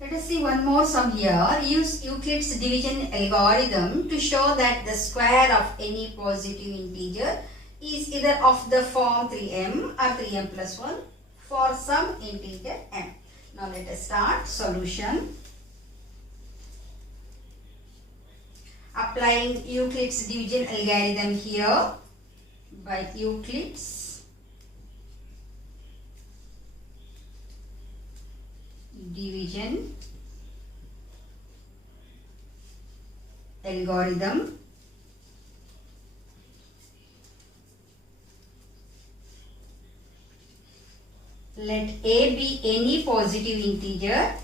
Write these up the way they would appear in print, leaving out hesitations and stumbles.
Let us see one more sum here. Use Euclid's division algorithm to show that the square of any positive integer is either of the form 3m or 3m plus 1 for some integer m. Now let us start solution. Applying Euclid's division algorithm here by Euclid's division algorithm. Let a be any positive integer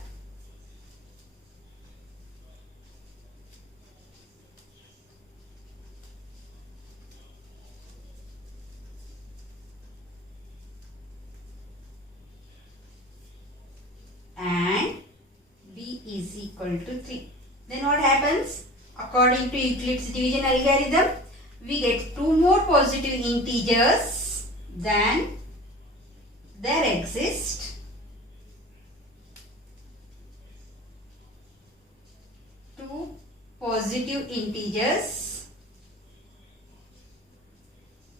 and b is equal to 3. Then what happens? According to Euclid's division algorithm, we get two more positive integers than there exist two positive integers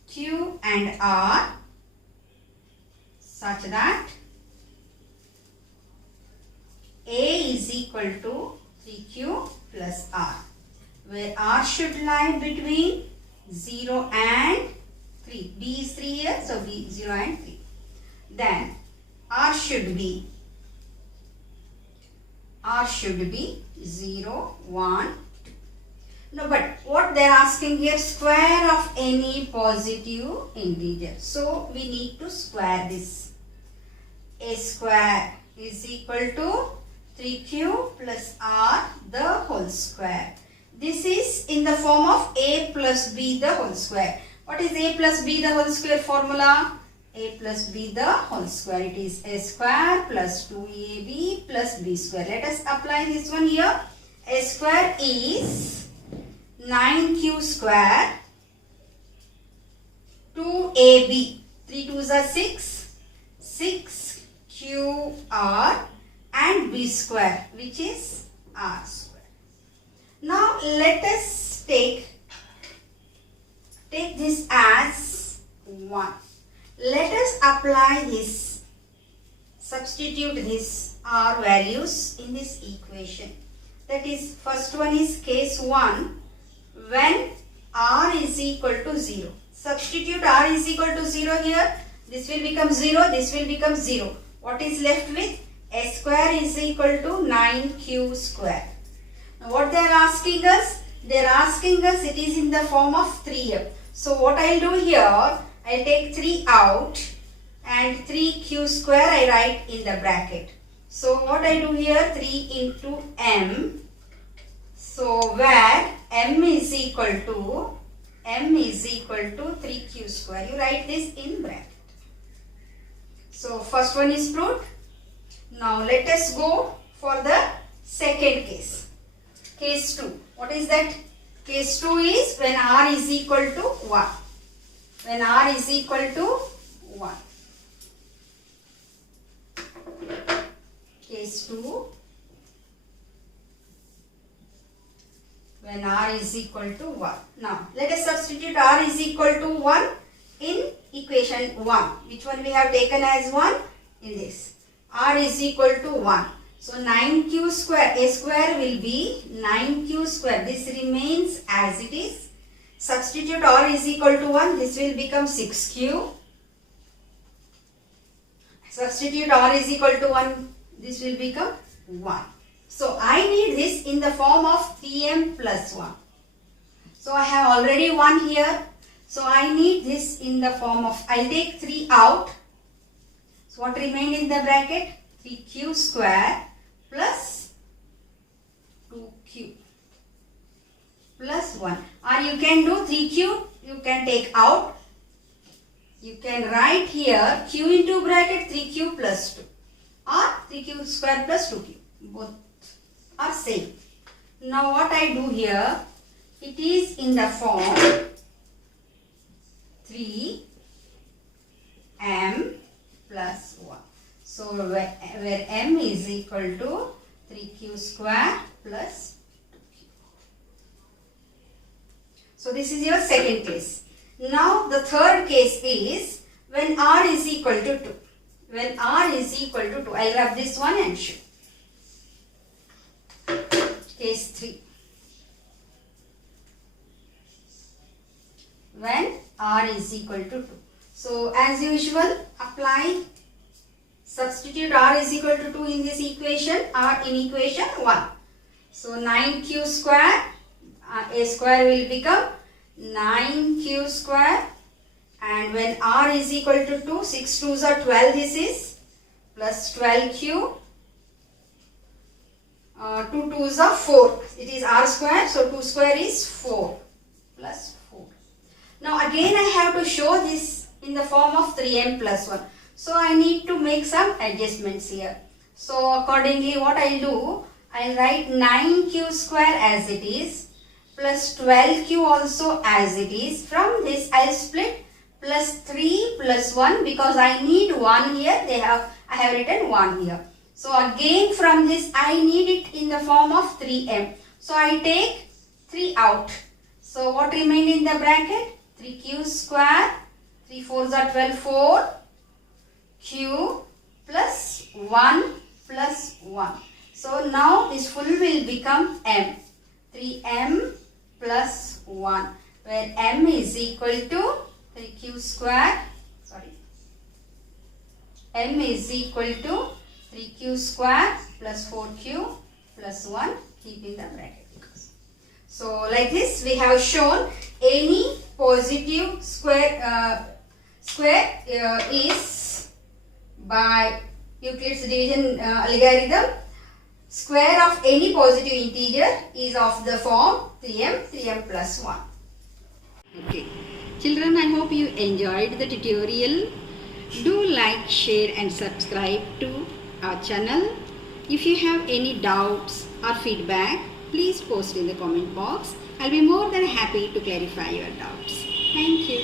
q and r such that a is equal to 3q plus r, where r should lie between 0 and 3. b is 3 here, so b 0 and 3. Then r should be 0, 1, 2. No, but what they are asking here, square of any positive integer. So we need to square this. A square is equal to 3q plus r the whole square. This is in the form of a plus b the whole square. What is a plus b the whole square formula? A plus b the whole square. It is a square plus 2ab plus b square. Let us apply this one here. A square is 9q square, 2ab, 3 2s are 6, 6qr and b square, which is r square. Now let us take this as 1. Let us apply this, substitute this r values in this equation. That is, first one is case 1, when r is equal to 0. Substitute r is equal to 0 here. This will become 0, this will become 0. What is left with? A square is equal to 9q square. Now what they are asking us? They are asking us, it is in the form of 3m. So what I will do here, I will take 3 out and 3q square I write in the bracket. So what I do here, 3 into m. So where m is equal to 3q square. You write this in bracket. So first one is proved. Now let us go for the second case. Case 2. What is that? Case 2 is when r is equal to 1. When r is equal to 1. Case 2. When r is equal to 1. Now let us substitute r is equal to 1 in equation 1. Which one we have taken as 1? In this. R is equal to 1. So 9q square, a square will be 9q square. This remains as it is. Substitute r is equal to 1. This will become 6q. Substitute r is equal to 1. This will become 1. So I need this in the form of 3m plus 1. So I have already 1 here. So I need this in the form of, I will take 3 out. So what remained in the bracket? 3q square plus 2q plus 1. Or you can do 3q, you can take out. You can write here q into bracket 3q plus 2 or 3q square plus 2q. Both are same. Now what I do here, it is in the form 3m plus 1. So where m is equal to 3q square plus 2q. So this is your second case. Now the third case is when r is equal to 2. When r is equal to 2, I'll grab this one and show. Case 3. When r is equal to 2. So as usual, substitute r is equal to 2 in this equation, r in equation 1. So 9q square, a square will become 9q square, and when r is equal to 2, 6 2s are 12, this is, plus 12q, 2 2s are 4, it is r square, so 2 square is 4, plus 4. Now again I have to show this in the form of 3m plus 1. So I need to make some adjustments here. So accordingly what I'll do, I'll write 9q square as it is, plus 12q also as it is. From this I'll split plus 3 plus 1 because I need 1 here. I have written 1 here. So again from this I need it in the form of 3m. So I take 3 out. So what remained in the bracket? 3q square, 3 4s are 12, 4, q plus 1 plus 1. So now this full will become m. 3m plus 1, where m is equal to 3q square, m is equal to 3q square plus 4q plus 1, keeping the bracket. So like this we have shown any positive square is by Euclid's division algorithm, square of any positive integer is of the form 3m plus 1. Okay. Children, I hope you enjoyed the tutorial. Do like, share and subscribe to our channel. If you have any doubts or feedback, please post in the comment box. I'll be more than happy to clarify your doubts. Thank you.